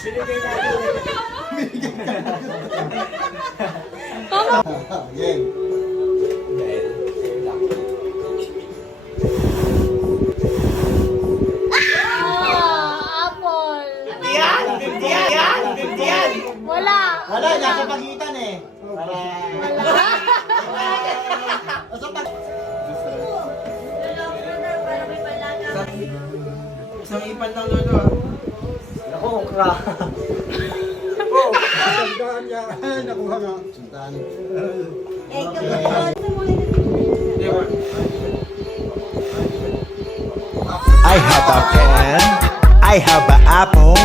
Binigay natin. Game. Apple. Yan! Yan! Yan! Wala. Wala, nasa pagitan eh. Para... Nasa Isang ipan lang na ah. Ako, okra. Oh, sandaan niya. Ay, nakuha nga. Sandaan. I have a pen. I have an apple.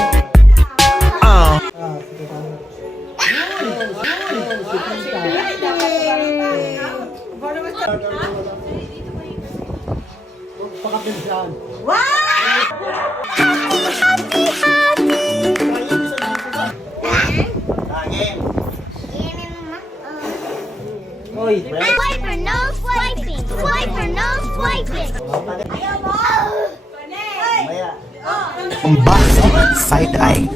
Pakapinsan. Game. Hoy, Swiper, no swiping. Swiper, no swiping. Maya. Bombastic side eye.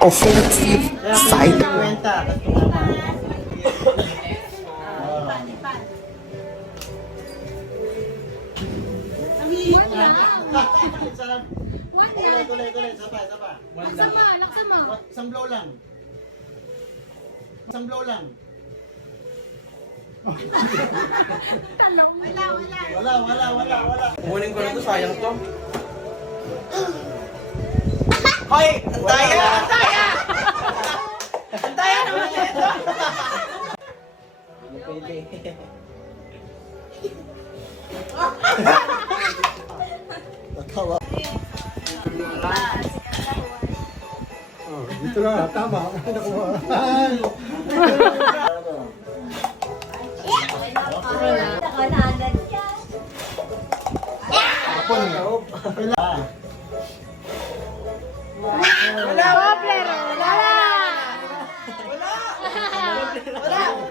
Offensive side eye. Kwenta. Tuloy. Sapa. Naksama. Isang blow lang. Wala. Kunin ko na to, sayang to. Hoy! Ang daya! Ang daya naman ito! Tatawa. Dito na, tama. Nakuha. Apon. Wala!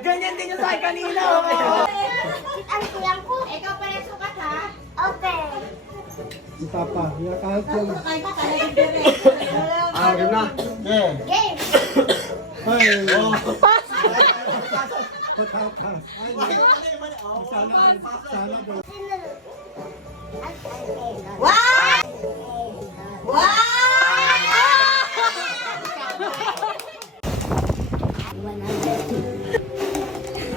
Ganyan din yung sa akin kanina! Ang kulang ko. Ikaw pa rin sukat ha? Okay. Papa, kahit yung... Game na! Yeah. Game. Ay, oh.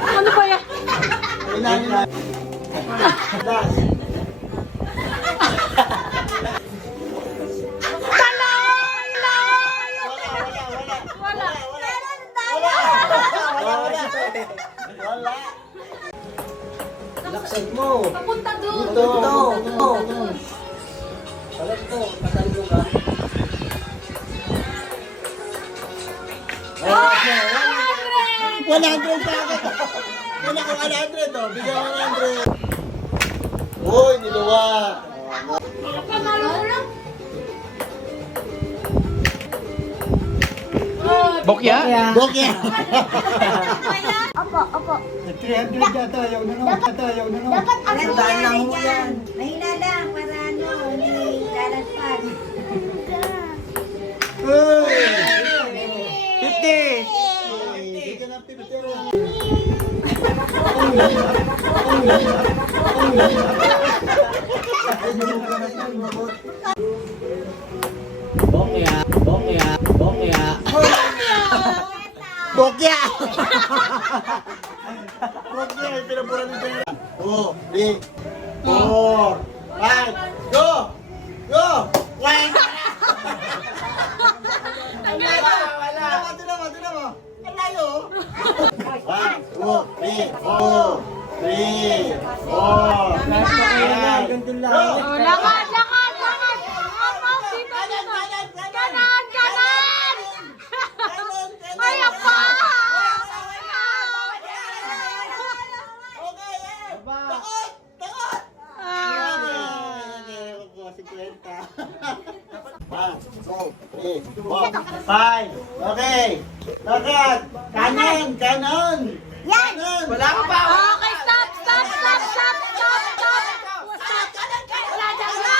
Ano ba yan? Kailangan last. Wala. Laksan mo. Papunta doon. Ito. Salat ko, patalo ka. Okay, 100 sa akin. Wala ko 100 oh. Bigyan ko 100. Uy, niluwa. Bokya? Bokya. Opo. 300 yata, ayaw na no. Dapat ako Daan lang mo yan. Mahina lang para ano, hindi lalaspan. Uy! 50! Bigyan ng 50. Bokya! Bokya! Bokya, yung pinaburan nito yan. 2, 3, 4, 5, go! Go! Wala! Wala! Tignan mo. Ang layo. 1, 2, 3, 4, 3, 4, 5, go! Lakad! Kanan! Kaya pa! Five. Okay. Lakad. Kanan. Yan! Wala ka pa! Okay, stop! Wala dyan!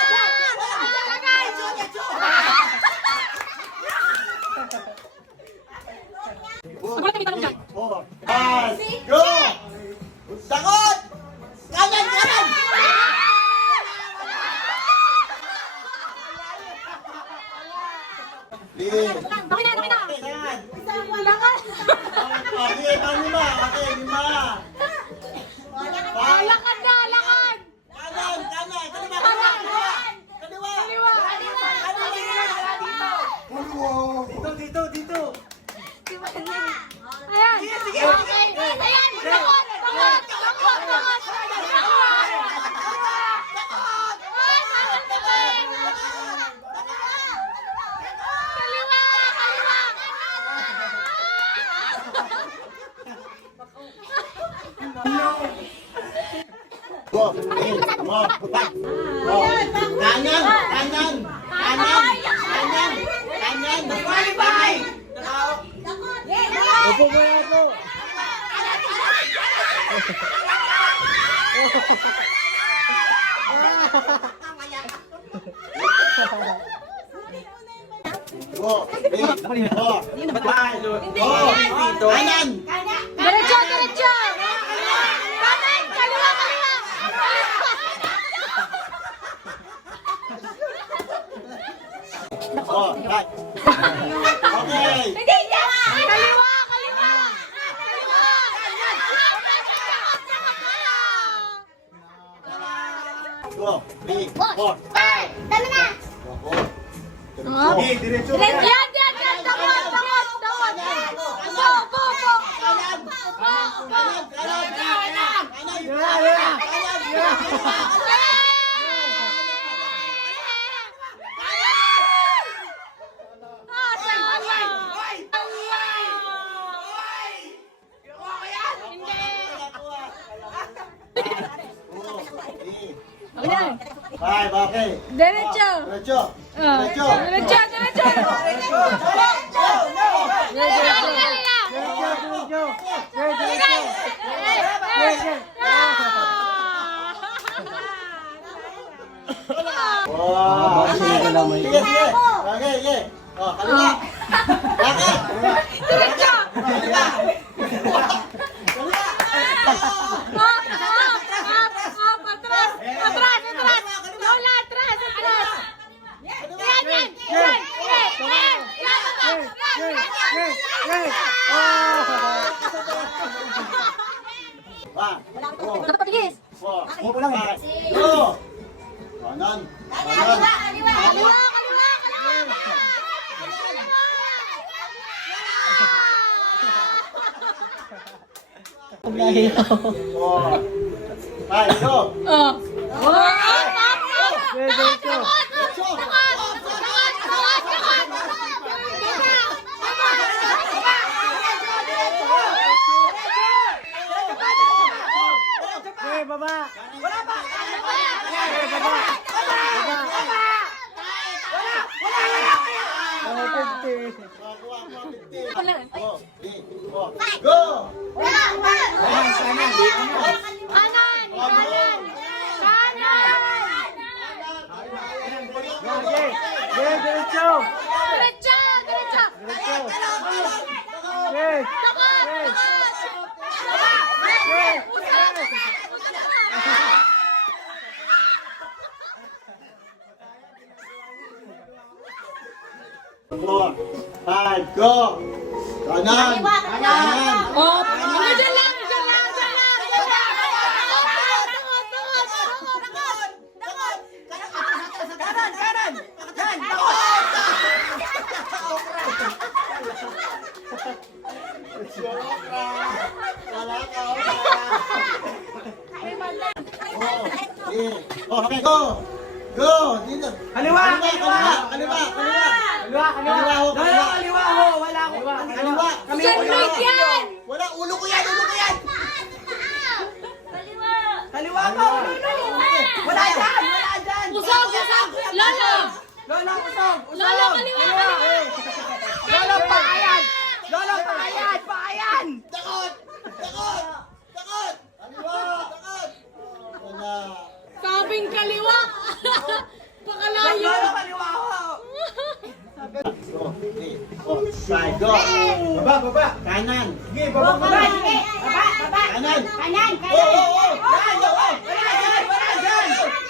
B. Dami na. Okay, yan. Lakas. Okay, pang lima. Okay, lima. Five. Lakad na, lakad. Kanan. Kaliwa. Dito. Ayan. Sige. Ayan. Takot. Go. Mo. Back. Go. Kanan. Bye! Upo mo yan po. Go. Go. Bye! Go. Kanan. Diretso. Kanan, kaliwa. Go. Back. Okay. Hindi niya. Kaliwa. Go. 3, 4. Dami na. Go. Diretso. Yan. Takot. Five, okay. Diretso. Diretso. Wow. Sige. Okay. Oh, kaliwa. Lakad. One, two, four, five. Go. Kanan. Four, five, go. Go. Four, five, go. Kanan. Okay, go. Go. Dito. Kaliwa. Kaliwa. Kaliwa ho. Wala ko. Kaliwa. Wala, ulo ko yan. Kaliwa po. Wala dyan. Usog. Lolo. Lolo, usog. Lolo, kaliwa. Lolo, paayan. Paayan. Takot. Kaliwa. Wala. Sabing kaliwa. Pakalayo. Lolo, kaliwa ho. Go. 3, 4, 5, go. Baba. Kanan. Sige, baba. Kanan. Kanan. Oh. Wala dyan.